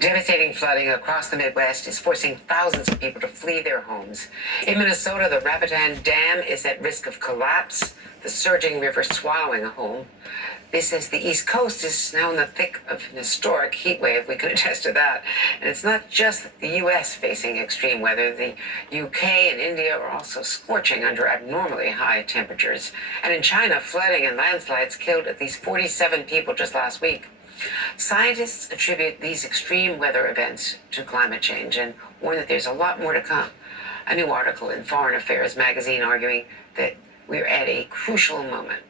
Devastating flooding across the Midwest is forcing thousands of people to flee their homes. In Minnesota, the Rapidan Dam is at risk of collapse, the surging river swallowing a home. This as the East Coast is now in the thick of an historic heat wave. We can attest to that. And it's not just the U.S. facing extreme weather. The U.K. and India are also scorching under abnormally high temperatures. And in China, flooding and landslides killed at least 47 people just last week. Scientists attribute these extreme weather events to climate change and warn that there's a lot more to come. A new article in Foreign Affairs magazine arguing that we're at a crucial moment,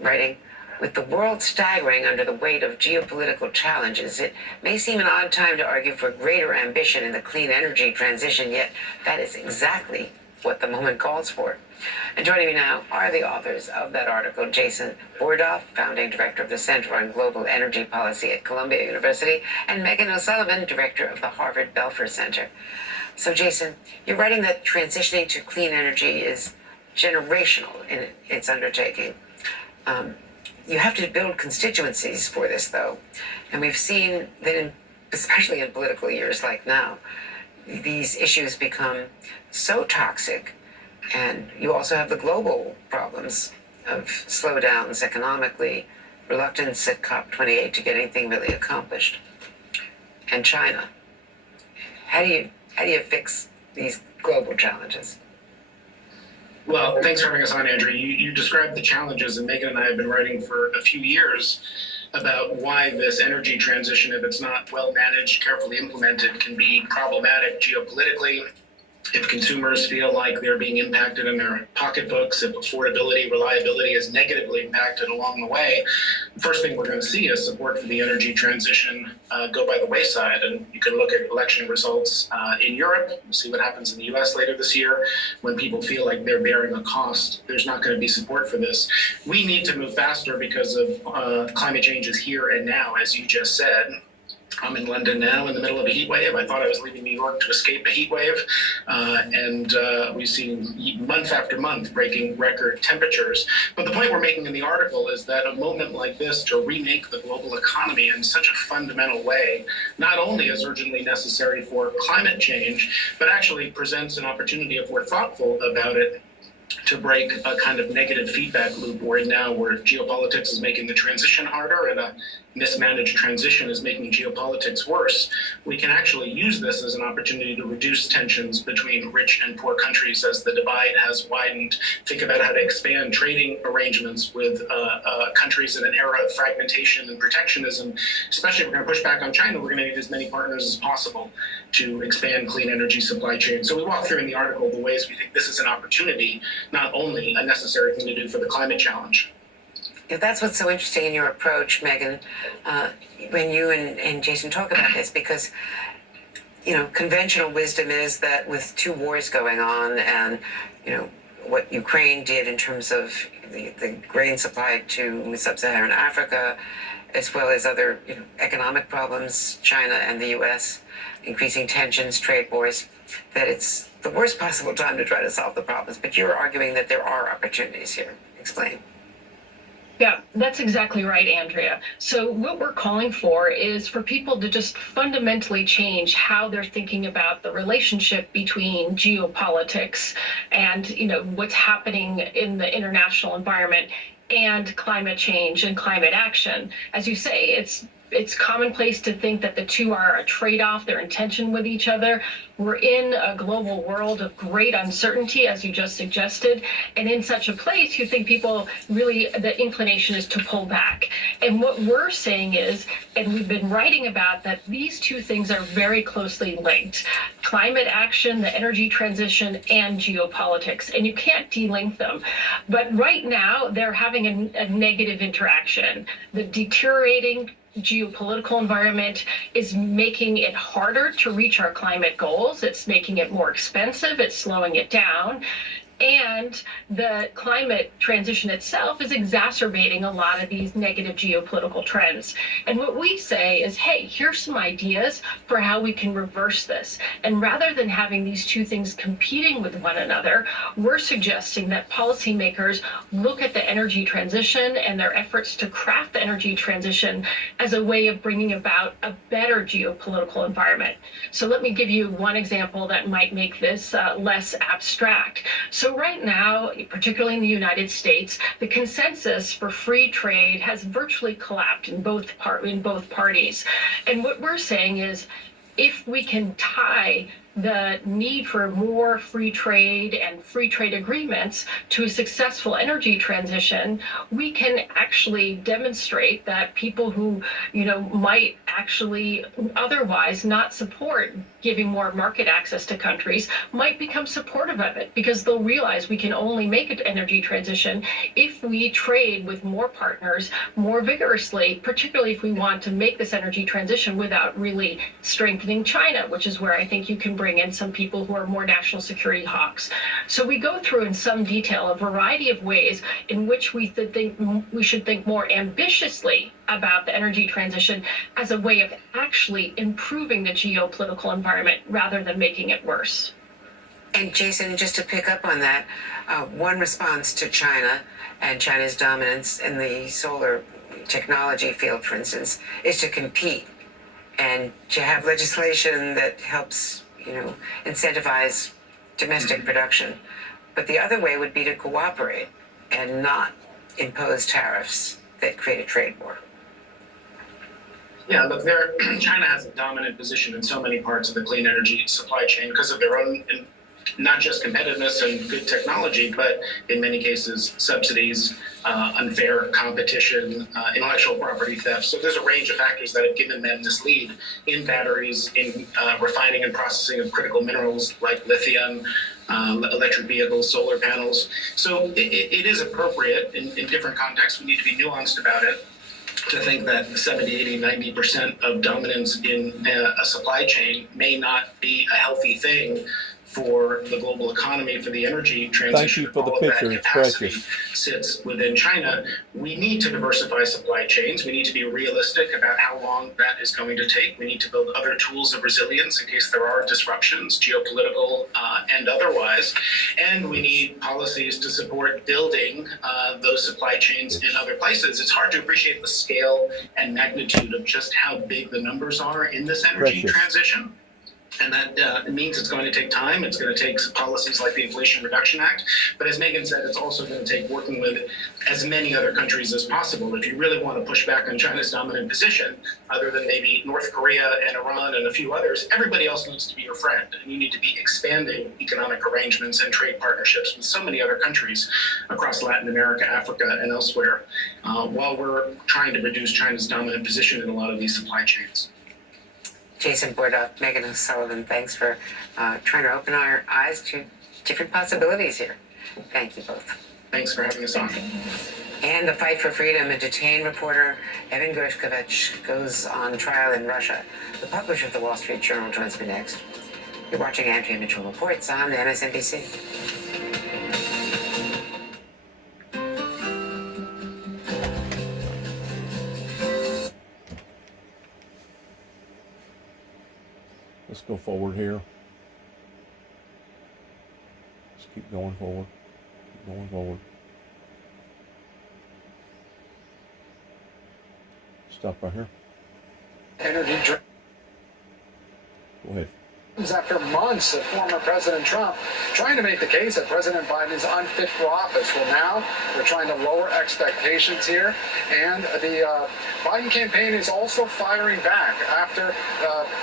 writing, with the world staggering under the weight of geopolitical challenges, it may seem an odd time to argue for greater ambition in the clean energy transition, yet that is exactly what the moment calls for. And joining me now are the authors of that article, Jason Bordoff, founding director of the Center on Global Energy Policy at Columbia University, and Megan O'Sullivan, director of the Harvard Belfer Center. So Jason, you're writing that transitioning to clean energy is generational in its undertaking. You have to build constituencies for this, though. And we've seen that, especially in political years like now, these issues become so toxic. And you also have the global problems of slowdowns economically, reluctance at COP28 to get anything really accomplished. And China. How do you fix these global challenges? Well, thanks for having us on, Andrew. You described the challenges, and Megan and I have been writing for a few years about why this energy transition, if it's not well managed, carefully implemented, can be problematic geopolitically. If consumers feel like they're being impacted in their pocketbooks, if affordability, reliability is negatively impacted along the way, the first thing we're going to see is support for the energy transition go by the wayside. And you can look at election results in Europe, see what happens in the US later this year. When people feel like they're bearing a cost, there's not going to be support for this. We need to move faster because of climate change is here and now, as you just said. I'm in London now in the middle of a heat wave. I thought I was leaving New York to escape a heat wave. And we've seen month after month breaking record temperatures. But the point we're making in the article is that a moment like this to remake the global economy in such a fundamental way, not only is urgently necessary for climate change, but actually presents an opportunity, if we're thoughtful about it, to break a kind of negative feedback loop we're in now, where geopolitics is making the transition harder and a mismanaged transition is making geopolitics worse. We can actually use this as an opportunity to reduce tensions between rich and poor countries as the divide has widened. Think about how to expand trading arrangements with countries in an era of fragmentation and protectionism. Especially if we're going to push back on China, we're going to need as many partners as possible to expand clean energy supply chains. So we walk through in the article the ways we think this is an opportunity, not only a necessary thing to do for the climate challenge. Yeah, that's what's so interesting in your approach, Megan, when you and Jason talk about this, because, conventional wisdom is that with two wars going on and, what Ukraine did in terms of the grain supply to sub-Saharan Africa, as well as other economic problems, China and the U.S., increasing tensions, trade wars, that it's the worst possible time to try to solve the problems. But you're arguing that there are opportunities here. Explain. Yeah, that's exactly right, Andrea. So what we're calling for is for people to just fundamentally change how they're thinking about the relationship between geopolitics and, what's happening in the international environment and climate change and climate action. As you say, it's commonplace to think that the two are a trade-off, they're in tension with each other. We're in a global world of great uncertainty, as you just suggested. And in such a place, you think people really, the inclination is to pull back. And what we're saying is, and we've been writing about, that these two things are very closely linked. Climate action, the energy transition, and geopolitics. And you can't de-link them. But right now, they're having a negative interaction. The deteriorating geopolitical environment is making it harder to reach our climate goals. It's making it more expensive. It's slowing it down. And the climate transition itself is exacerbating a lot of these negative geopolitical trends. And what we say is, hey, here's some ideas for how we can reverse this. And rather than having these two things competing with one another, we're suggesting that policymakers look at the energy transition and their efforts to craft the energy transition as a way of bringing about a better geopolitical environment. So let me give you one example that might make this less abstract. So right now, particularly in the United States, the consensus for free trade has virtually collapsed in both parties. And what we're saying is, if we can tie the need for more free trade and free trade agreements to a successful energy transition, we can actually demonstrate that people who, might actually otherwise not support giving more market access to countries might become supportive of it, because they'll realize we can only make an energy transition if we trade with more partners more vigorously, particularly if we want to make this energy transition without really strengthening China, which is where I think you can bring in some people who are more national security hawks. So we go through in some detail a variety of ways in which we should think more ambitiously about the energy transition as a way of actually improving the geopolitical environment rather than making it worse. And Jason, just to pick up on that, one response to China and China's dominance in the solar technology field, for instance, is to compete and to have legislation that helps, incentivize domestic production. But the other way would be to cooperate and not impose tariffs that create a trade war. Yeah, look, China has a dominant position in so many parts of the clean energy supply chain because of their own, not just competitiveness and good technology, but in many cases, subsidies, unfair competition, intellectual property theft. So there's a range of factors that have given them this lead in batteries, in refining and processing of critical minerals like lithium, electric vehicles, solar panels. So it is appropriate in different contexts. We need to be nuanced about it to think that 70, 80, 90% of dominance in a supply chain may not be a healthy thing for the global economy, for the energy transition. Thank you for the picture. It's precious. Sits within China. We need to diversify supply chains. We need to be realistic about how long that is going to take. We need to build other tools of resilience in case there are disruptions, geopolitical and otherwise. And we need policies to support building those supply chains in other places. It's hard to appreciate the scale and magnitude of just how big the numbers are in this energy transition. And that means it's going to take time. It's going to take policies like the Inflation Reduction Act. But as Megan said, it's also going to take working with as many other countries as possible. If you really want to push back on China's dominant position, other than maybe North Korea and Iran and a few others, everybody else needs to be your friend. And you need to be expanding economic arrangements and trade partnerships with so many other countries across Latin America, Africa, and elsewhere, while we're trying to reduce China's dominant position in a lot of these supply chains. Jason Bordoff, Megan O'Sullivan, thanks for trying to open our eyes to different possibilities here. Thank you both. Thanks for having us on. And the fight for freedom, a detained reporter, Evan Gershkovich, goes on trial in Russia. The publisher of the Wall Street Journal joins me next. You're watching Andrea Mitchell Reports on MSNBC. Let's go forward here. Let's keep going forward. Keep going forward. Stop right here. Energy drink. Go ahead. After months of former President Trump trying to make the case that President Biden is unfit for office. Well, now they're trying to lower expectations here. And the Biden campaign is also firing back after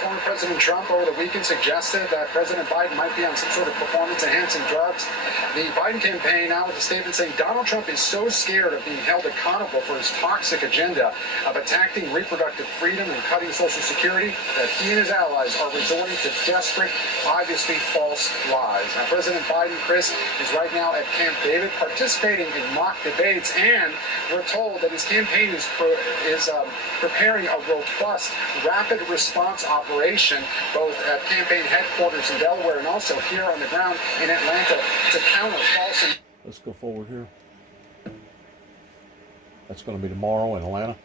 former President Trump over the weekend suggested that President Biden might be on some sort of performance-enhancing drugs. The Biden campaign now with a statement saying Donald Trump is so scared of being held accountable for his toxic agenda of attacking reproductive freedom and cutting Social Security that he and his allies are resorting to desperate desperate, obviously false lies. Now, President Biden, Chris, is right now at Camp David participating in mock debates, and we're told that his campaign is preparing a robust, rapid response operation, both at campaign headquarters in Delaware and also here on the ground in Atlanta to counter false. Let's go forward here. That's going to be tomorrow in Atlanta.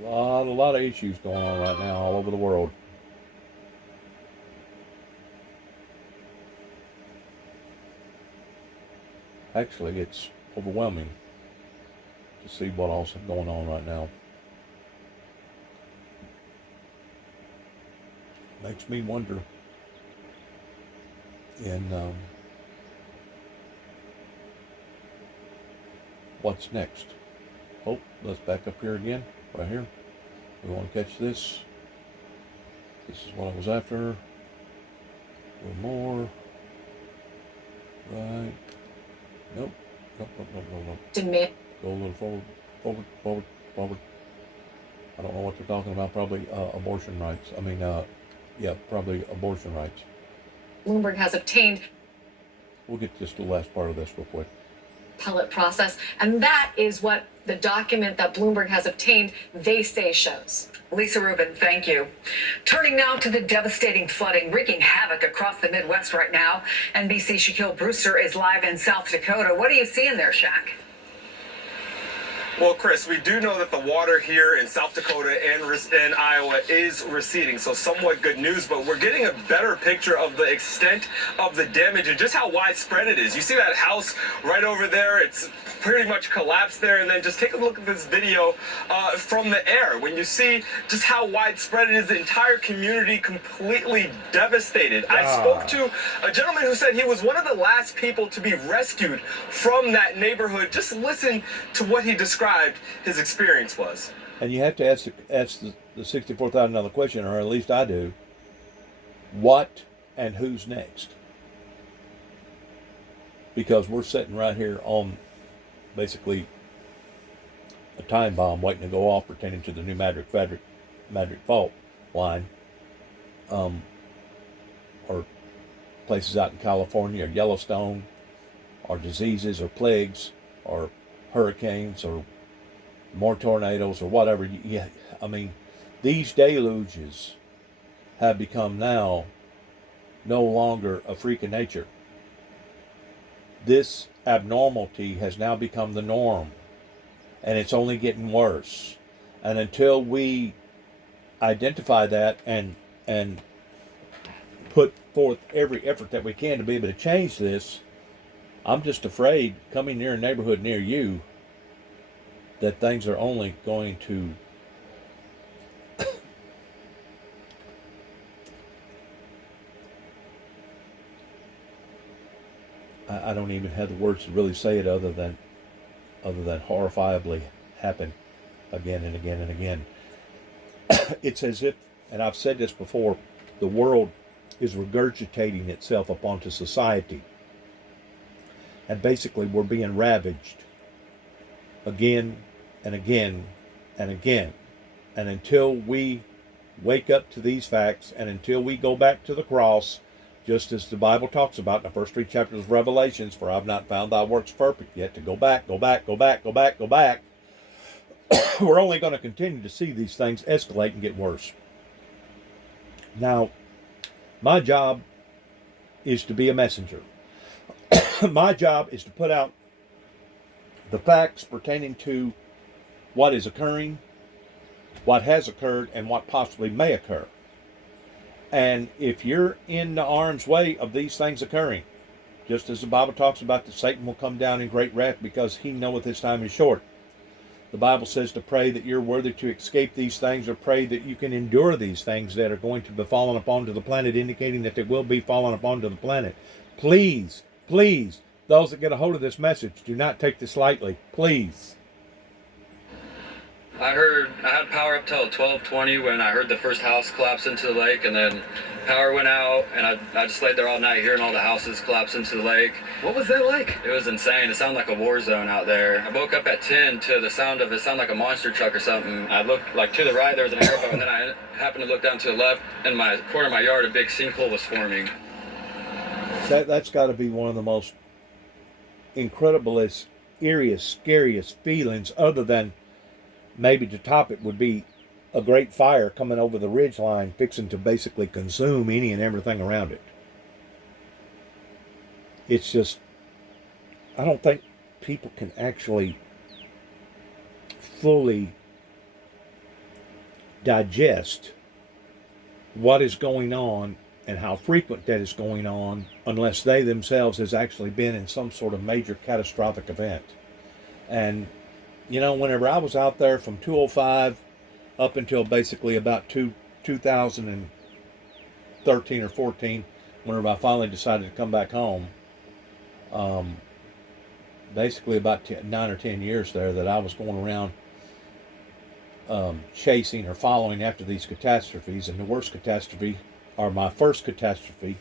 A lot of issues going on right now all over the world. Actually, it's overwhelming to see what else is going on right now. Makes me wonder what's next. Oh, let's back up here again, right here. We want to catch this. This is what I was after. A little more. Right. Nope. Nope. Go a little forward. I don't know what they're talking about. Probably abortion rights. Probably abortion rights. Bloomberg has obtained. We'll get just the last part of this real quick. Appellate process, and that is what the document that Bloomberg has obtained, they say shows. Lisa Rubin, thank you. Turning now to the devastating flooding wreaking havoc across the Midwest right now. NBC's Shaquille Brewster is live in South Dakota. What are you seeing there, Shaq? Well, Chris, we do know that the water here in South Dakota and Iowa is receding, so somewhat good news, but we're getting a better picture of the extent of the damage and just how widespread it is. You see that house right over there? It's pretty much collapsed there, and then just take a look at this video from the air. When you see just how widespread it is, the entire community completely devastated. I spoke to a gentleman who said he was one of the last people to be rescued from that neighborhood. Just listen to what he described his experience was. And you have to ask the $64,000 question, or at least I do. What and who's next? Because we're sitting right here on basically a time bomb waiting to go off pertaining to the new Madrid fault line, or places out in California, or Yellowstone, or diseases, or plagues, or hurricanes, or more tornadoes, or whatever. These deluges have become now no longer a freak of nature. This abnormality has now become the norm, and it's only getting worse. And until we identify that and put forth every effort that we can to be able to change this, I'm just afraid, coming near a neighborhood near you, that things are only going to I don't even have the words to really say it other than horrifiably happen again and again and again. It's as if, and I've said this before, the world is regurgitating itself up onto society. And basically we're being ravaged again and again and again. And until we wake up to these facts, and until we go back to the cross, just as the Bible talks about in the first 3 chapters of Revelations, for I've not found thy works perfect yet, to go back, we're only going to continue to see these things escalate and get worse. Now, my job is to be a messenger. My job is to put out the facts pertaining to what is occurring, what has occurred, and what possibly may occur. And if you're in the arm's way of these things occurring, just as the Bible talks about, that Satan will come down in great wrath because he knoweth his time is short. The Bible says to pray that you're worthy to escape these things, or pray that you can endure these things that are going to be fallen upon to the planet, indicating that they will be fallen upon to the planet. Please, please, those that get a hold of this message, do not take this lightly. Please. I had power up till 12:20 when I heard the first house collapse into the lake, and then Power went out, and I just laid there all night hearing all the houses collapse into the lake. What was that like? It was insane. It sounded like a war zone out there. I woke up at 10 to the sound of it sounded like a monster truck or something. I looked like to the right, there was an airboat, and then I happened to look down to the left. In my corner of my yard, a big sinkhole was forming. That's got to be one of the most incrediblest, eeriest, scariest feelings, other than maybe to top it would be a great fire coming over the ridge line, fixing to basically consume any and everything around it. It's just, I don't think people can actually fully digest what is going on and how frequent that is going on unless they themselves has actually been in some sort of major catastrophic event. And, you know, whenever I was out there from 205 up until basically about 2013 or 14, whenever I finally decided to come back home, basically about 9 or 10 years there, that I was going around chasing or following after these catastrophes. And the worst catastrophe, or my first catastrophe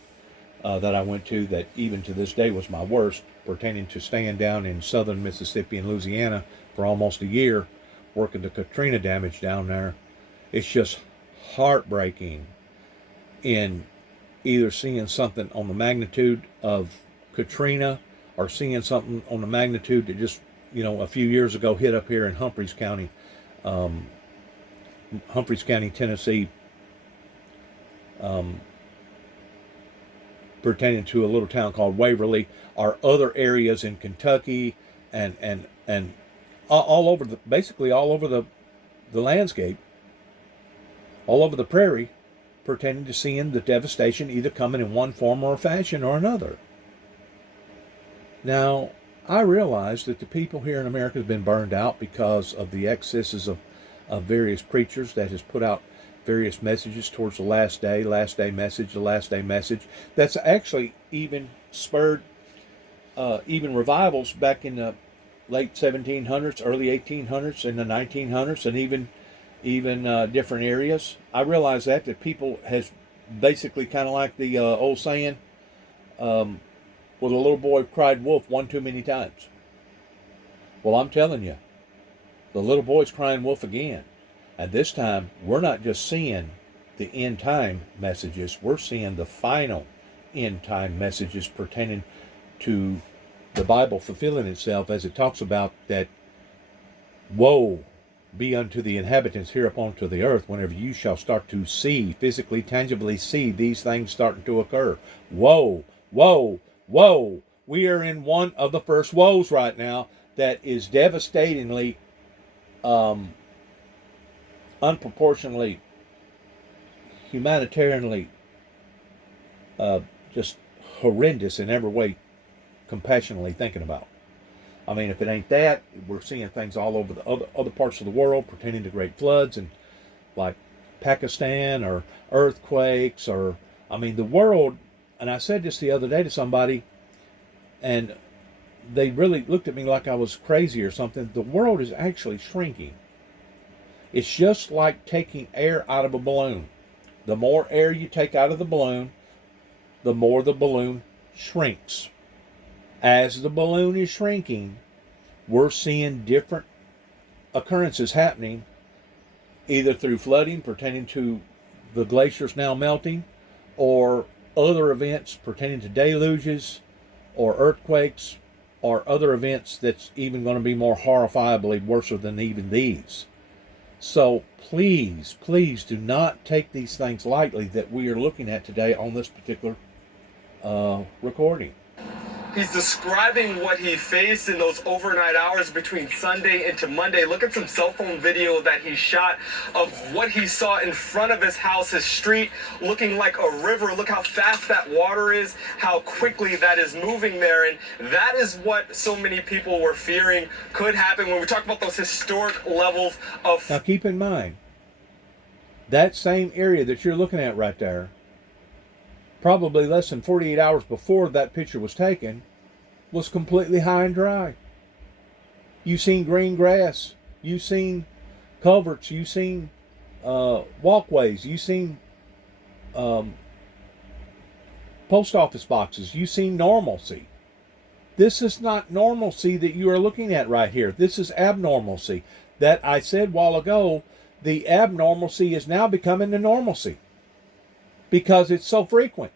that I went to, that even to this day was my worst, pertaining to staying down in southern Mississippi and Louisiana for almost a year, working the Katrina damage down there. It's just heartbreaking in either seeing something on the magnitude of Katrina or seeing something on the magnitude that just, you know, a few years ago hit up here in Humphreys County, Tennessee, pertaining to a little town called Waverly, or other areas in Kentucky and all over basically all over the landscape, all over the prairie, pertaining to seeing the devastation either coming in one form or fashion or another. Now, I realize that the people here in America have been burned out because of the excesses of various preachers that has put out various messages towards the last day message. That's actually even spurred even revivals back in the late 1700s, early 1800s, and the 1900s, and even different areas. I realize that people has basically kind of like the old saying, well, the little boy cried wolf one too many times. Well, I'm telling you, the little boy's crying wolf again. And this time, we're not just seeing the end time messages, we're seeing the final end time messages pertaining to the Bible fulfilling itself, as it talks about that woe be unto the inhabitants here upon to the earth whenever you shall start to see, physically, tangibly see these things starting to occur. Woe, woe, woe. We are in one of the first woes right now that is devastatingly, unproportionately, humanitarianly, just horrendous in every way, compassionately thinking about. I mean, if it ain't that, we're seeing things all over the other parts of the world pertaining to great floods, and like Pakistan, or earthquakes, or, I mean, the world. And I said this the other day to somebody, and they really looked at me like I was crazy or something. The world is actually shrinking. It's just like taking air out of a balloon. The more air you take out of the balloon, the more the balloon shrinks. As the balloon is shrinking, we're seeing different occurrences happening, either through flooding pertaining to the glaciers now melting, or other events pertaining to deluges, or earthquakes, or other events that's even going to be more horrifyingly worse than even these. So please, please do not take these things lightly that we are looking at today on this particular recording. He's describing what he faced in those overnight hours between Sunday into Monday. Look at some cell phone video that he shot of what he saw in front of his house, his street, looking like a river. Look how fast that water is, how quickly that is moving there. And that is what so many people were fearing could happen when we talk about those historic levels of... Now keep in mind, that same area that you're looking at right there, probably less than 48 hours before that picture was taken, was completely high and dry. You've seen green grass. You've seen culverts. You've seen walkways. You've seen post office boxes. You see normalcy. This is not normalcy that you are looking at right here. This is abnormalcy. That I said a while ago, the abnormalcy is now becoming the normalcy because it's so frequent.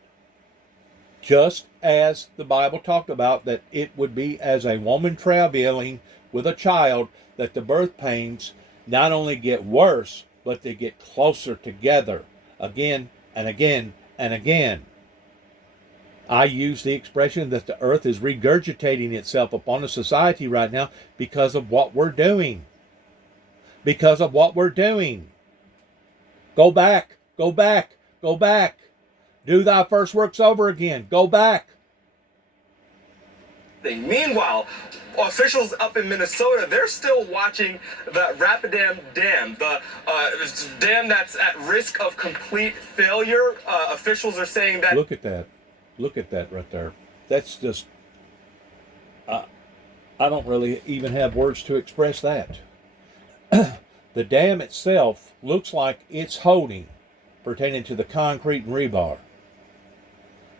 Just as the Bible talked about that it would be as a woman travailing with a child, that the birth pains not only get worse, but they get closer together again and again and again. I use the expression that the earth is regurgitating itself upon a society right now because of what we're doing. Because of what we're doing. Go back, go back, go back. Do thy first works over again. Go back. Meanwhile, officials up in Minnesota, they're still watching the Rapidan Dam, the dam that's at risk of complete failure. Officials are saying that... Look at that. Look at that right there. That's just... I don't really even have words to express that. The dam itself looks like it's holding, pertaining to the concrete and rebar.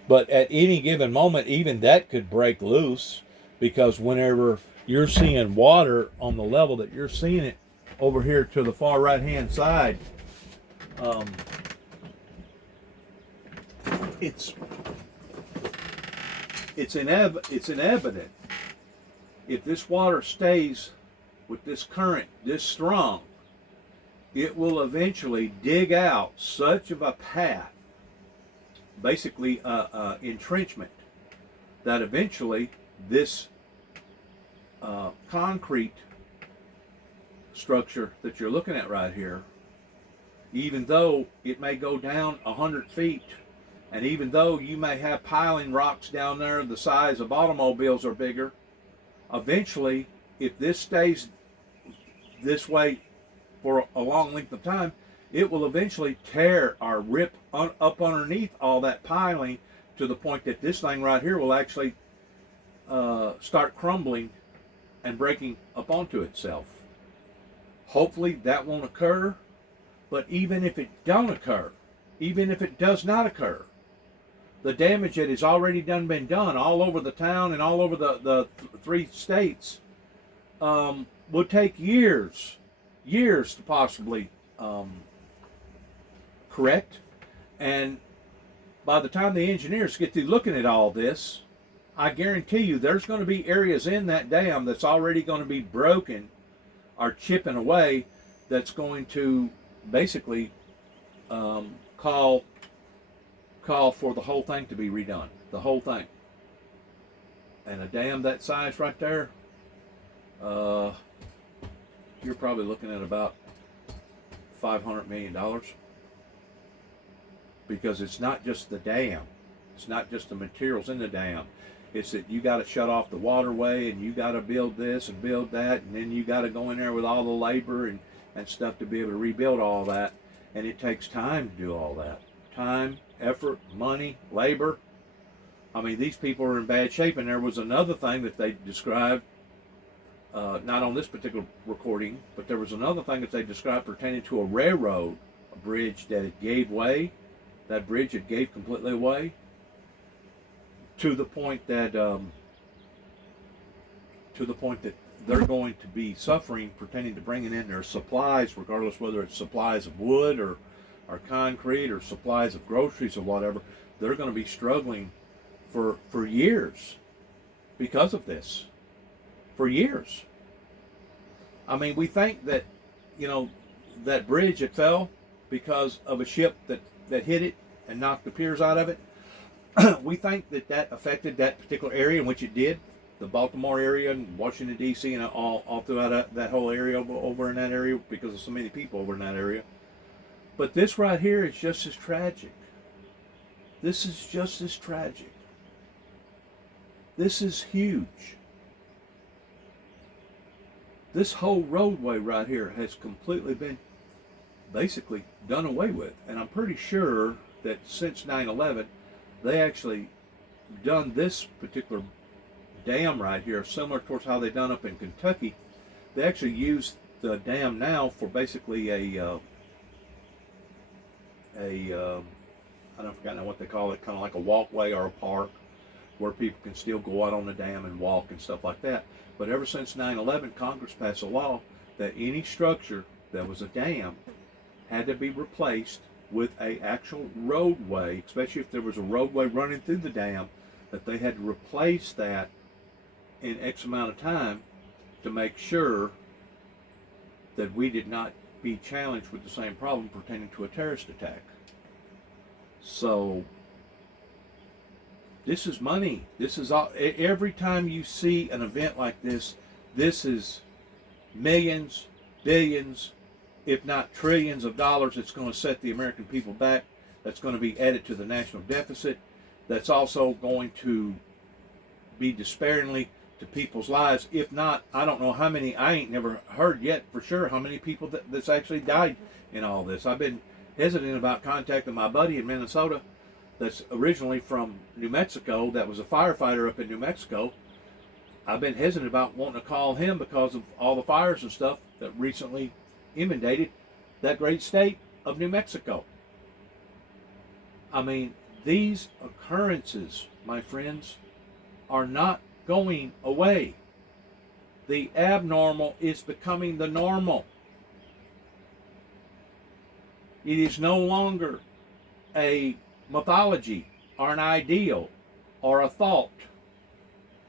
But at any given moment, even that could break loose, because whenever you're seeing water on the level that you're seeing it over here to the far right-hand side, it's inevitable. If this water stays with this current this strong, it will eventually dig out such of a path, basically entrenchment, that eventually this concrete structure that you're looking at right here, even though it may go down 100 feet, and even though you may have piling rocks down there the size of automobiles or bigger, eventually, if this stays this way for a long length of time, it will eventually tear or rip up underneath all that piling to the point that this thing right here will actually start crumbling and breaking up onto itself. Hopefully that won't occur, but even if it don't occur, even if it does not occur, the damage that has already been done all over the town and all over the 3 states will take years to possibly correct. And by the time the engineers get through looking at all this, I guarantee you there's going to be areas in that dam that's already going to be broken or chipping away, that's going to basically call for the whole thing to be redone. The whole thing. And a dam that size right there, you're probably looking at about $500 million. Because it's not just the dam. It's not just the materials in the dam. It's that you got to shut off the waterway, and you got to build this and build that, and then you got to go in there with all the labor and stuff to be able to rebuild all that. And it takes time to do all that. Time, effort, money, labor. I mean, these people are in bad shape. And there was another thing that they described, not on this particular recording, but there was another thing that they described pertaining to a railroad, a bridge that it gave way. That bridge it gave completely away, to the point that they're going to be suffering pertaining to bringing in their supplies, regardless whether it's supplies of wood or concrete or supplies of groceries or whatever. They're going to be struggling for years because of this. For years. I mean, we think that, that bridge, it fell because of a ship that hit it and knocked the piers out of it. We think that affected that particular area, in which it did, the Baltimore area and Washington, D.C., and all throughout that whole area over in that area, because of so many people over in that area. But this right here is just as tragic. This is just as tragic. This is huge. This whole roadway right here has completely been basically done away with. And I'm pretty sure that since 9/11, they actually done this particular dam right here, similar towards how they done up in Kentucky. They actually use the dam now for basically a I don't forget now what they call it, kind of like a walkway or a park where people can still go out on the dam and walk and stuff like that. But ever since 9/11, Congress passed a law that any structure that was a dam had to be replaced with a actual roadway, especially if there was a roadway running through the dam, that they had to replace that in X amount of time to make sure that we did not be challenged with the same problem pertaining to a terrorist attack. So this is money. This is all. Every time you see an event like this is millions, billions, if not trillions of dollars that's going to set the American people back. That's going to be added to the national deficit. That's also going to be despairingly to people's lives. If not, I don't know how many. I ain't never heard yet for sure how many people that's actually died in all this. I've been hesitant about contacting my buddy in Minnesota that's originally from New Mexico, that was a firefighter up in New Mexico. I've been hesitant about wanting to call him because of all the fires and stuff that recently inundated that great state of New Mexico. I mean, these occurrences, my friends, are not going away. The abnormal is becoming the normal. It is no longer a mythology or an ideal or a thought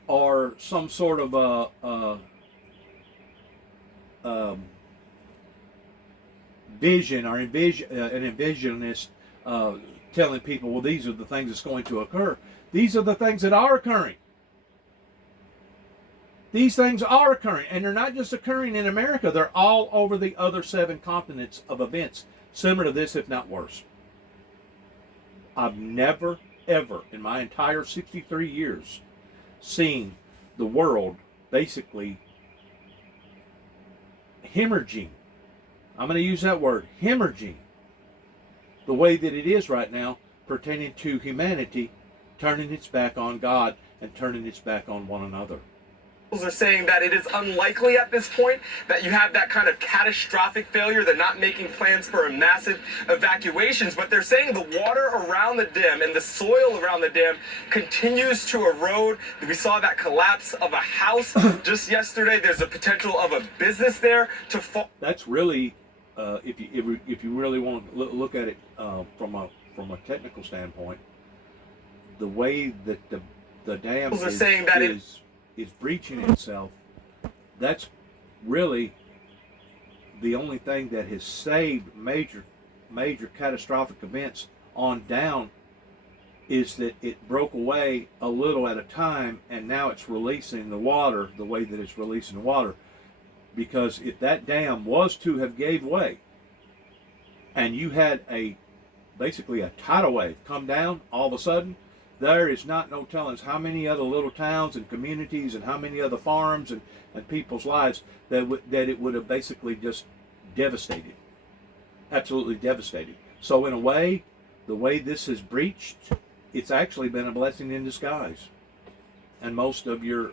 or some sort of a vision or an envisionist telling people, well, these are the things that's going to occur. These are the things that are occurring. These things are occurring, and they're not just occurring in America. They're all over the other 7 continents of events similar to this, if not worse. I've never, ever, in my entire 63 years, seen the world basically hemorrhaging. I'm going to use that word, hemorrhaging, the way that it is right now, pertaining to humanity turning its back on God and turning its back on one another. Are saying that it is unlikely at this point that you have that kind of catastrophic failure. They're not making plans for a massive evacuations, but they're saying the water around the dam and the soil around the dam continues to erode. We saw that collapse of a house just yesterday. There's a potential of a business there to fall. That's really, if you really want to look at it from a technical standpoint, the way that the dam are saying that is breaching itself, that's really the only thing that has saved major catastrophic events on down, is that it broke away a little at a time, and now it's releasing the water the way that it's releasing the water. Because if that dam was to have gave way and you had basically a tidal wave come down all of a sudden, there is not no telling how many other little towns and communities and how many other farms and people's lives that it would have basically just devastated. Absolutely devastated. So in a way, the way this has breached, it's actually been a blessing in disguise. And most of your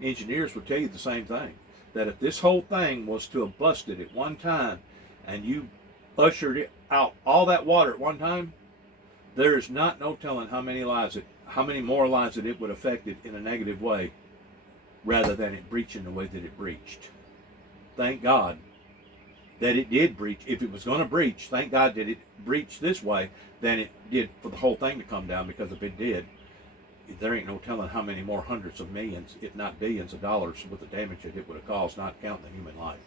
engineers would tell you the same thing. That if this whole thing was to have busted at one time and you ushered it out all that water at one time, there is not no telling how many more lives that it would have affected in a negative way, rather than it breaching the way that it breached. Thank God that it did breach. If it was going to breach, thank God that it breached this way than it did for the whole thing to come down, because if it did, there ain't no telling how many more hundreds of millions, if not billions of dollars with the damage that it would have caused, not counting the human life.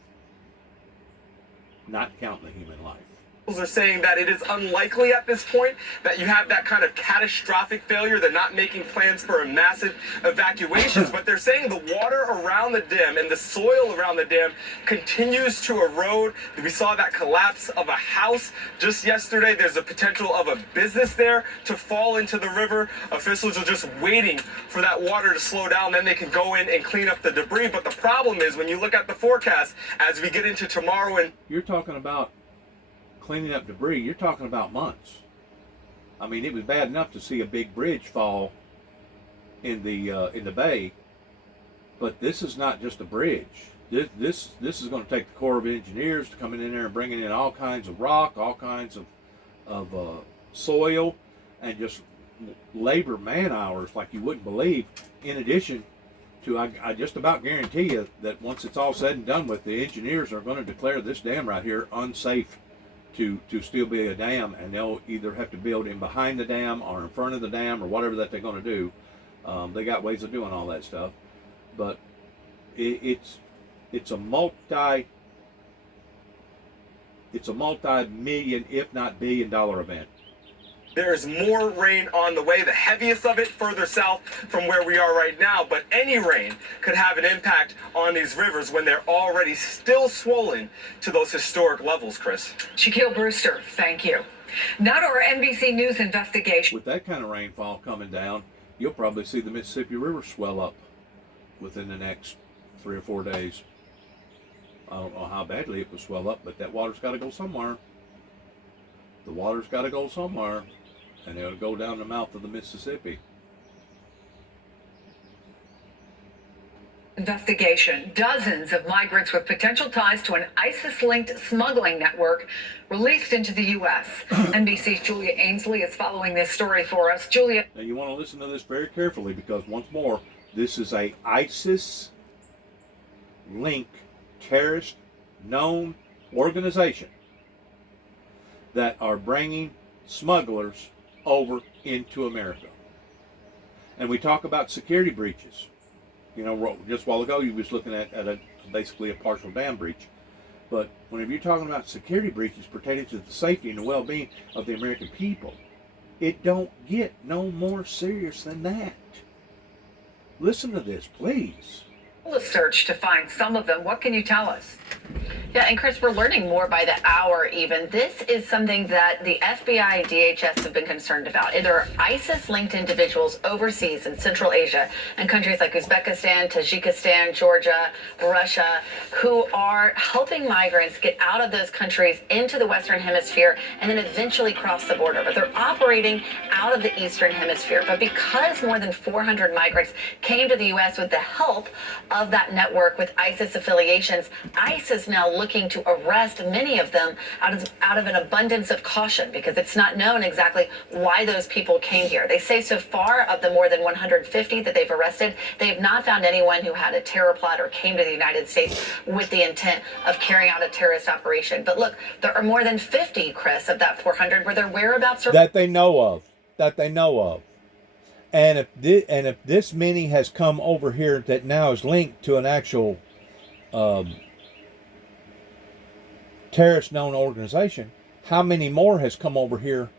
Not counting the human life. Are saying that it is unlikely at this point that you have that kind of catastrophic failure. They're not making plans for a massive evacuations, but they're saying the water around the dam and the soil around the dam continues to erode. We saw that collapse of a house just yesterday. There's a potential of a business there to fall into the river. Officials are just waiting for that water to slow down, then they can go in and clean up the debris. But the problem is, when you look at the forecast as we get into tomorrow, and you're talking about cleaning up debris, you're talking about months. I mean, it was bad enough to see a big bridge fall in the bay, but this is not just a bridge. This is going to take the Corps of Engineers to come in there and bringing in all kinds of rock, all kinds of soil and just labor man hours like you wouldn't believe. In addition to, I just about guarantee you that once it's all said and done with, the engineers are going to declare this dam right here unsafe to still be a dam, and they'll either have to build in behind the dam or in front of the dam or whatever that they're going to do. They got ways of doing all that stuff, but it's a multi-million, if not billion-dollar event. There's more rain on the way, the heaviest of it further south from where we are right now, but any rain could have an impact on these rivers when they're already still swollen to those historic levels, Chris. Shaquille Brewster, thank you. Now to our NBC News investigation. With that kind of rainfall coming down, you'll probably see the Mississippi River swell up within the next 3 or 4 days. I don't know how badly it will swell up, but that water's got to go somewhere. The water's got to go somewhere, and it'll go down the mouth of the Mississippi. Investigation. Dozens of migrants with potential ties to an ISIS-linked smuggling network released into the U.S. NBC's Julia Ainsley is following this story for us. Julia. Now you want to listen to this very carefully, because once more, this is a ISIS-linked terrorist known organization that are bringing smugglers over into America. And we talk about security breaches. You know, just a while ago you was looking at basically a partial dam breach. But whenever you're talking about security breaches pertaining to the safety and the well-being of the American people, it don't get no more serious than that. Listen to this, please. A search to find some of them. What can you tell us? Yeah, and Chris, we're learning more by the hour even. This is something that the FBI and DHS have been concerned about. There are ISIS-linked individuals overseas in Central Asia and countries like Uzbekistan, Tajikistan, Georgia, Russia, who are helping migrants get out of those countries into the Western Hemisphere and then eventually cross the border. But they're operating out of the Eastern Hemisphere. But because more than 400 migrants came to the U.S. with the help of that network with ISIS affiliations, ICE is now looking to arrest many of them out of an abundance of caution, because it's not known exactly why those people came here. They say so far of the more than 150 that they've arrested, they have not found anyone who had a terror plot or came to the United States with the intent of carrying out a terrorist operation. But look, there are more than 50, Chris, of that 400 where their whereabouts are... That they know of. And if this many has come over here that now is linked to an actual terrorist known organization, how many more has come over here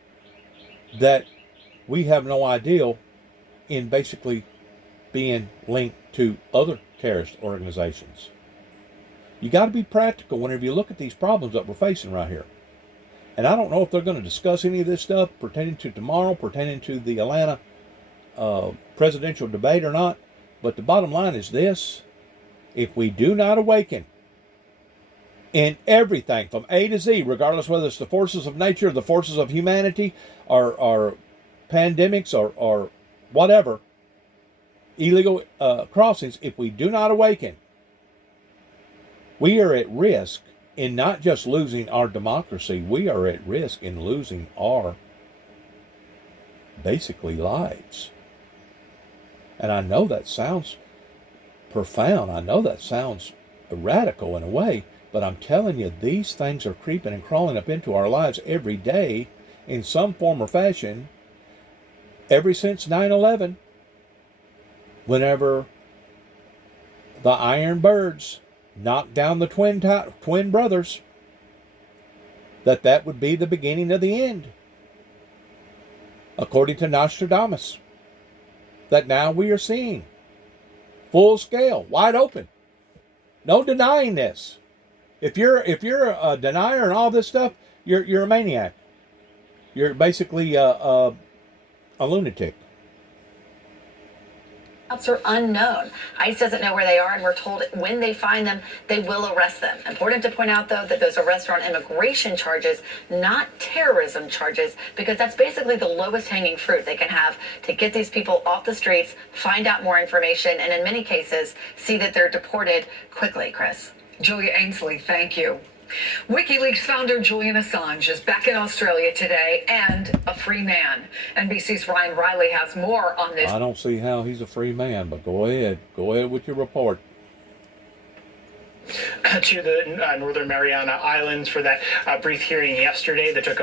that we have no idea in basically being linked to other terrorist organizations? You got to be practical whenever you look at these problems that we're facing right here. And I don't know if they're going to discuss any of this stuff pertaining to tomorrow, pertaining to the Atlanta presidential debate or not, but the bottom line is this: if we do not awaken in everything from A to Z, regardless whether it's the forces of nature, the forces of humanity, or pandemics, or whatever, illegal crossings, if we do not awaken, we are at risk in not just losing our democracy, we are at risk in losing our basically lives. And I know that sounds profound. I know that sounds radical in a way, but I'm telling you, these things are creeping and crawling up into our lives every day in some form or fashion ever since 9/11, whenever the Iron Birds knocked down the twin brothers, that would be the beginning of the end, according to Nostradamus, that now we are seeing full scale, wide open. No denying this. If you're a denier and all this stuff, you're a maniac. You're basically a lunatic. Are unknown. ICE doesn't know where they are, and we're told when they find them, they will arrest them. Important to point out, though, that those arrests are on immigration charges, not terrorism charges, because that's basically the lowest hanging fruit they can have to get these people off the streets, find out more information, and in many cases, see that they're deported quickly, Chris. Julia Ainsley, thank you. WikiLeaks founder Julian Assange is back in Australia today and a free man. NBC's Ryan Riley has more on this. I don't see how he's a free man, but go ahead. Go ahead with your report. To the Northern Mariana Islands for that brief hearing yesterday that took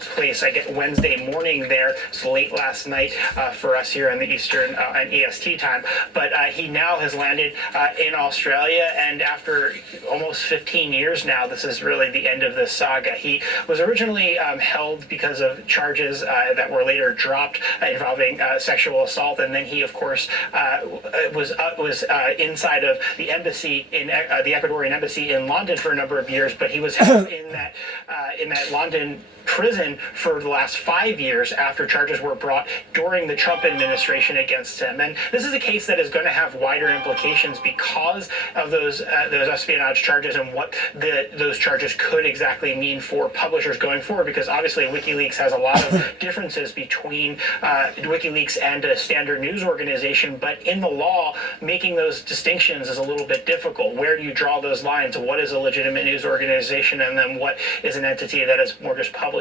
place, I guess, Wednesday morning there, so late last night for us here in the Eastern and EST time. But he now has landed in Australia, and after almost 15 years now, this is really the end of this saga. He was originally held because of charges that were later dropped involving sexual assault, and then he, of course, was inside of the embassy in the Ecuadorian embassy in London for a number of years, but he was held in that London prison for the last 5 years after charges were brought during the Trump administration against him. And this is a case that is going to have wider implications because of those espionage charges and what those charges could exactly mean for publishers going forward, because obviously WikiLeaks has a lot of differences between WikiLeaks and a standard news organization, but in the law, making those distinctions is a little bit difficult. Where do you draw those lines? What is a legitimate news organization, and then what is an entity that is more just publishing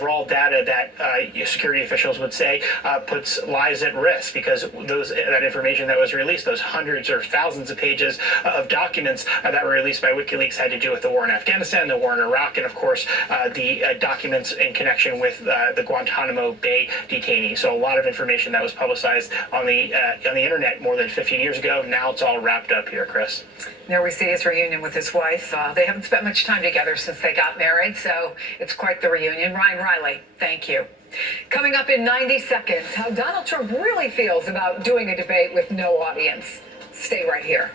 raw data that security officials would say puts lives at risk, because that information that was released, those hundreds or thousands of pages of documents that were released by WikiLeaks, had to do with the war in Afghanistan, the war in Iraq, and of course the documents in connection with the Guantanamo Bay detainees. So a lot of information that was publicized on the internet more than 15 years ago. Now it's all wrapped up here, Chris. There we see his reunion with his wife. They haven't spent much time together since they got married, so it's quite the reunion. Ryan Riley, thank you. Coming up in 90 seconds, how Donald Trump really feels about doing a debate with no audience. Stay right here.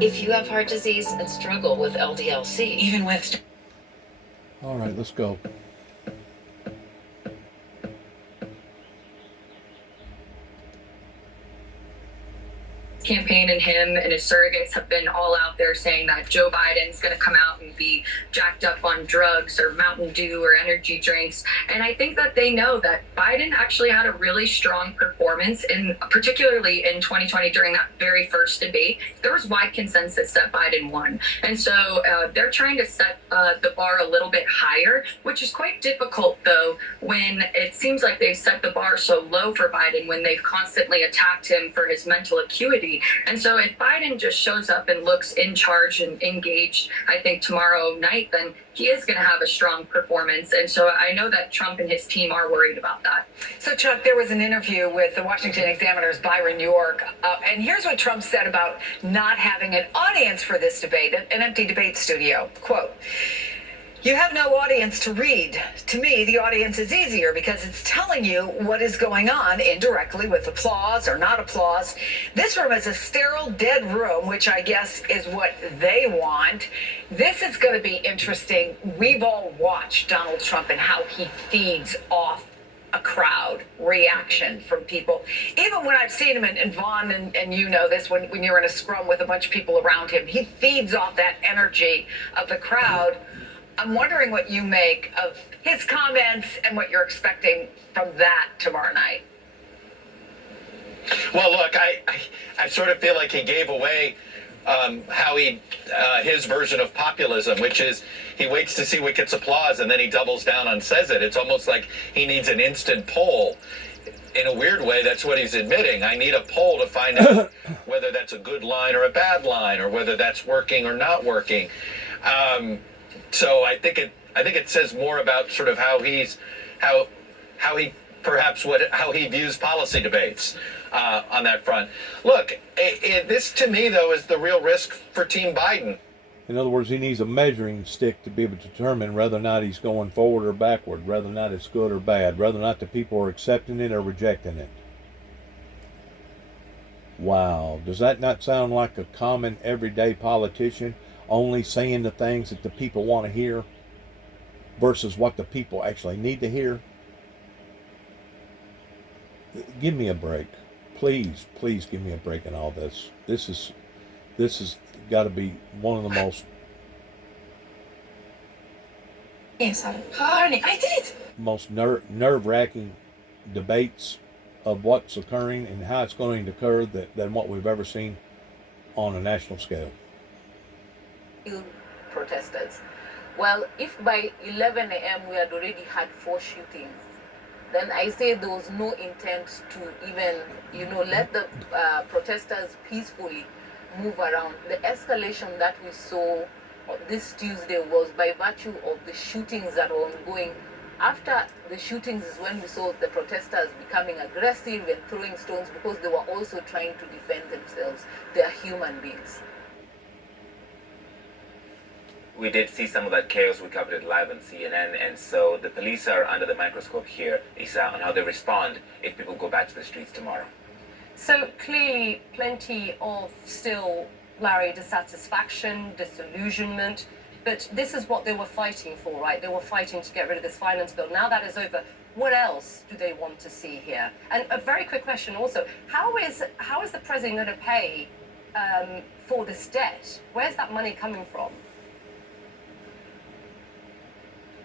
If you have heart disease and struggle with LDL-C, even with... All right, let's go. Campaign and him and his surrogates have been all out there saying that Joe Biden's going to come out and be jacked up on drugs or Mountain Dew or energy drinks. And I think that they know that Biden actually had a really strong performance, particularly in 2020 during that very first debate. There was wide consensus that Biden won. And so they're trying to set the bar a little bit higher, which is quite difficult, though, when it seems like they've set the bar so low for Biden when they've constantly attacked him for his mental acuity. And so if Biden just shows up and looks in charge and engaged, I think tomorrow night, then he is going to have a strong performance. And so I know that Trump and his team are worried about that. So, Chuck, there was an interview with the Washington Examiner's Byron York, and here's what Trump said about not having an audience for this debate, an empty debate studio. Quote, "You have no audience to read. To me, the audience is easier because it's telling you what is going on indirectly with applause or not applause. This room is a sterile, dead room, which I guess is what they want. This is going to be interesting. We've all watched Donald Trump and how he feeds off a crowd reaction from people. Even when I've seen him, and Vaughn, and you know this, when you're in a scrum with a bunch of people around him, he feeds off that energy of the crowd. I'm wondering what you make of his comments and what you're expecting from that tomorrow night." Well, look, I sort of feel like he gave away his version of populism, which is he waits to see what gets applause and then he doubles down and says it. It's almost like he needs an instant poll. In a weird way, that's what he's admitting. I need a poll to find out whether that's a good line or a bad line, or whether that's working or not working. So I think it says more about sort of how he views policy debates on that front. Look, this to me though is the real risk for Team Biden. In other words, he needs a measuring stick to be able to determine whether or not he's going forward or backward, whether or not it's good or bad, whether or not the people are accepting it or rejecting it. Wow, does that not sound like a common everyday politician only saying the things that the people want to hear versus what the people actually need to hear? Give me a break. Please give me a break in all this. This has got to be one of the most Yes, honey, I did it. most nerve-wracking debates of what's occurring and how it's going to occur than what we've ever seen on a national scale. Protesters. Well, if by 11 a.m. we had already had 4 shootings, then I say there was no intent to even, let the protesters peacefully move around. The escalation that we saw this Tuesday was by virtue of the shootings that were ongoing. After the shootings is when we saw the protesters becoming aggressive and throwing stones because they were also trying to defend themselves. They are human beings. We did see some of that chaos. We covered it live on CNN, and so the police are under the microscope here, Isa, on how they respond if people go back to the streets tomorrow. So clearly plenty of still, Larry, dissatisfaction, disillusionment, but this is what they were fighting for, right? They were fighting to get rid of this finance bill. Now that is over, what else do they want to see here? And a very quick question also, how is the president going to pay for this debt? Where's that money coming from?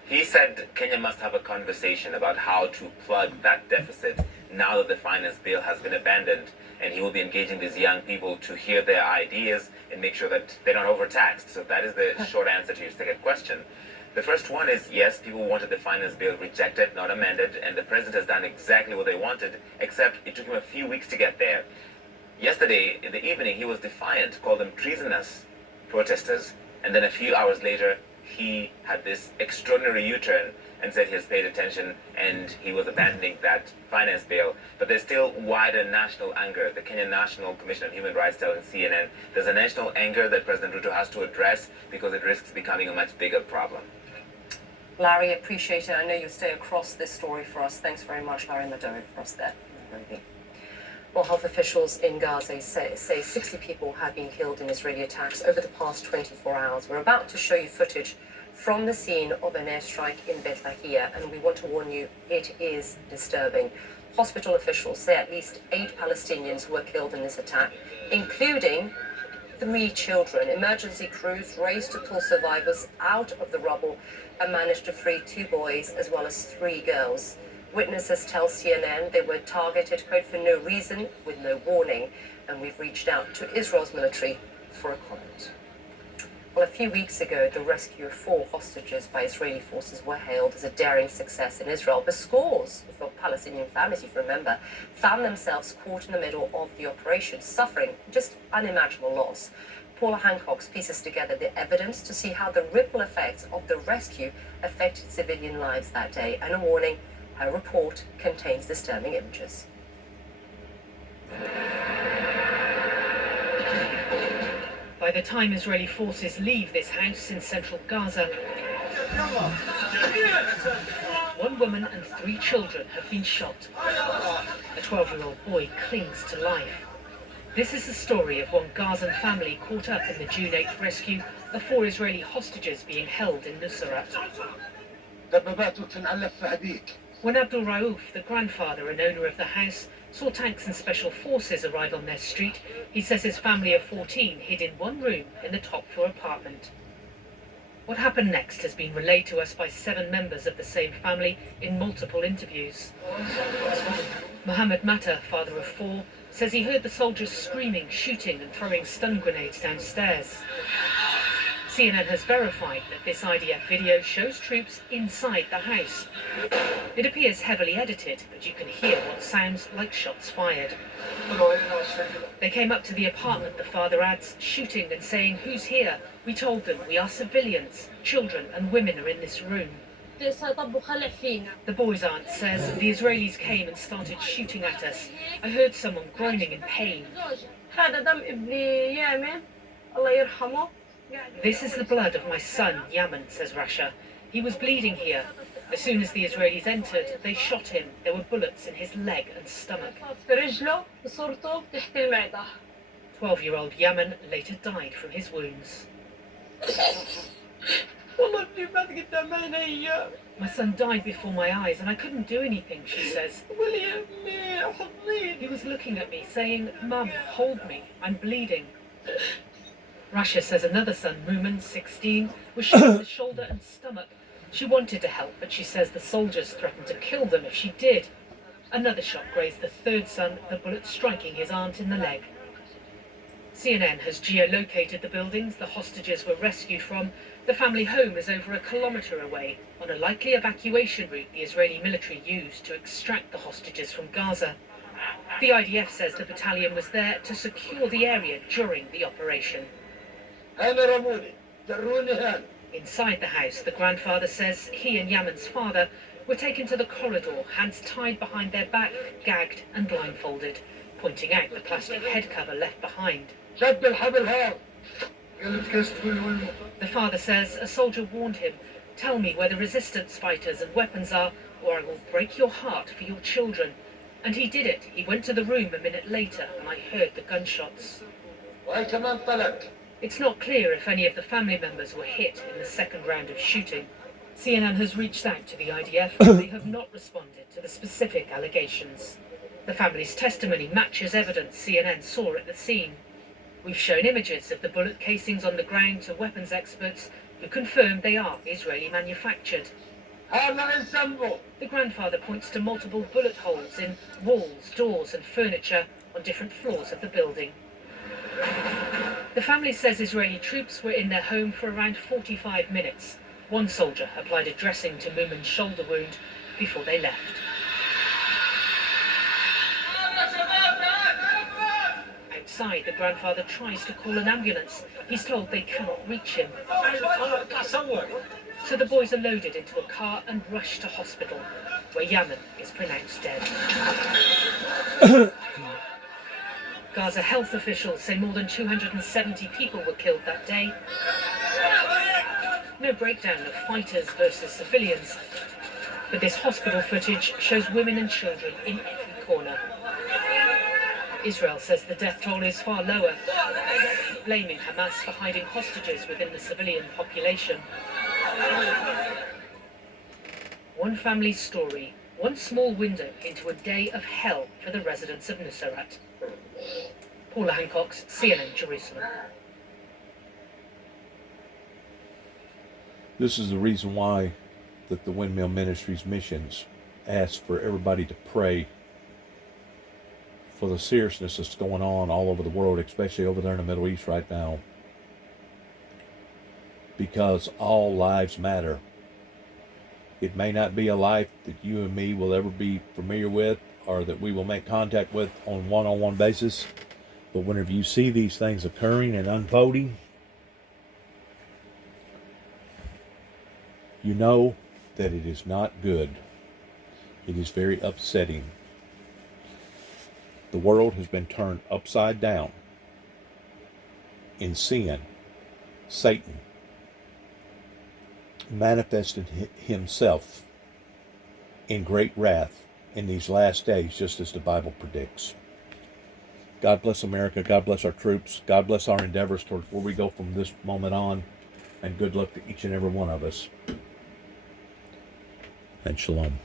He said Kenya must have a conversation about how to plug that deficit now that the finance bill has been abandoned, and he will be engaging these young people to hear their ideas and make sure that they're not overtaxed. So that is the short answer to your second question. The first one is, yes, people wanted the finance bill rejected, not amended, and the president has done exactly what they wanted, except it took him a few weeks to get there. Yesterday, in the evening, he was defiant, called them treasonous protesters, and then a few hours later, he had this extraordinary U-turn and said he has paid attention and he was abandoning that finance bill. But there's still wider national anger. The Kenyan National Commission on Human Rights telling CNN there's a national anger that President Ruto has to address because it risks becoming a much bigger problem. Larry, appreciate it. I know you stay across this story for us. Thanks very much, Larry Madoe, for us there. Well, health officials in Gaza say 60 people have been killed in Israeli attacks over the past 24 hours. We're about to show you footage from the scene of an airstrike in Beit Lahia, and we want to warn you, it is disturbing. Hospital officials say at least 8 Palestinians were killed in this attack, including 3 children. Emergency crews raced to pull survivors out of the rubble and managed to free 2 boys as well as 3 girls. Witnesses tell CNN they were targeted, quote, for no reason, with no warning, and we've reached out to Israel's military for a comment. Well, a few weeks ago, the rescue of 4 hostages by Israeli forces were hailed as a daring success in Israel, but scores of Palestinian families, if you remember, found themselves caught in the middle of the operation, suffering just unimaginable loss. Paula Hancock pieces together the evidence to see how the ripple effects of the rescue affected civilian lives that day, and a warning: her report contains disturbing images. By the time Israeli forces leave this house in central Gaza, 1 woman and 3 children have been shot. A 12-year-old boy clings to life. This is the story of one Gazan family caught up in the June 8th rescue of 4 Israeli hostages being held in Nusrat. When Abdul Rauf, the grandfather and owner of the house, saw tanks and special forces arrive on their street, he says his family of 14 hid in one room in the top-floor apartment. What happened next has been relayed to us by 7 members of the same family in multiple interviews. Mohammed Matta, father of 4, says he heard the soldiers screaming, shooting and throwing stun grenades downstairs. CNN has verified that this IDF video shows troops inside the house. It appears heavily edited, but you can hear what sounds like shots fired. They came up to the apartment, the father adds, shooting and saying, "Who's here?" We told them, "We are civilians. Children and women are in this room." The boy's aunt says, "The Israelis came and started shooting at us. I heard someone groaning in pain. This is the blood of my son, Yaman," says Rasha. "He was bleeding here. As soon as the Israelis entered, they shot him. There were bullets in his leg and stomach." 12-year-old Yaman later died from his wounds. "My son died before my eyes and I couldn't do anything," she says. "He was looking at me saying, 'Mum, hold me, I'm bleeding.'" Rasha says another son, Mumin, 16, was shot in the shoulder and stomach. She wanted to help, but she says the soldiers threatened to kill them if she did. Another shot grazed the third son, the bullet striking his aunt in the leg. CNN has geolocated the buildings the hostages were rescued from. The family home is over a kilometre away, on a likely evacuation route the Israeli military used to extract the hostages from Gaza. The IDF says the battalion was there to secure the area during the operation. Inside the house, the grandfather says he and Yaman's father were taken to the corridor, hands tied behind their back, gagged and blindfolded, pointing out the plastic head cover left behind. The father says a soldier warned him, "Tell me where the resistance fighters and weapons are, or I will break your heart for your children." And he did it. He went to the room a minute later and I heard the gunshots. It's not clear if any of the family members were hit in the second round of shooting. CNN has reached out to the IDF, but they have not responded to the specific allegations. The family's testimony matches evidence CNN saw at the scene. We've shown images of the bullet casings on the ground to weapons experts who confirm they are Israeli manufactured. The grandfather points to multiple bullet holes in walls, doors and furniture on different floors of the building. The family says Israeli troops were in their home for around 45 minutes. One soldier applied a dressing to Mumin's shoulder wound before they left. Outside, the grandfather tries to call an ambulance. He's told they cannot reach him. So the boys are loaded into a car and rushed to hospital, where Yaman is pronounced dead. Gaza health officials say more than 270 people were killed that day. No breakdown of fighters versus civilians, but this hospital footage shows women and children in every corner. Israel says the death toll is far lower, blaming Hamas for hiding hostages within the civilian population. One family's story, one small window into a day of hell for the residents of Nuseirat. Paula Hancock's CNN Jerusalem. This is the reason why that the Windmill Ministries missions ask for everybody to pray for the seriousness that's going on all over the world, especially over there in the Middle East right now. Because all lives matter. It may not be a life that you and me will ever be familiar with or that we will make contact with on a one-on-one basis. But whenever you see these things occurring and unfolding, you know that it is not good. It is very upsetting. The world has been turned upside down in sin. Satan manifested himself in great wrath in these last days, just as the Bible predicts. God bless America. God bless our troops. God bless our endeavors towards where we go from this moment on. And good luck to each and every one of us. And shalom.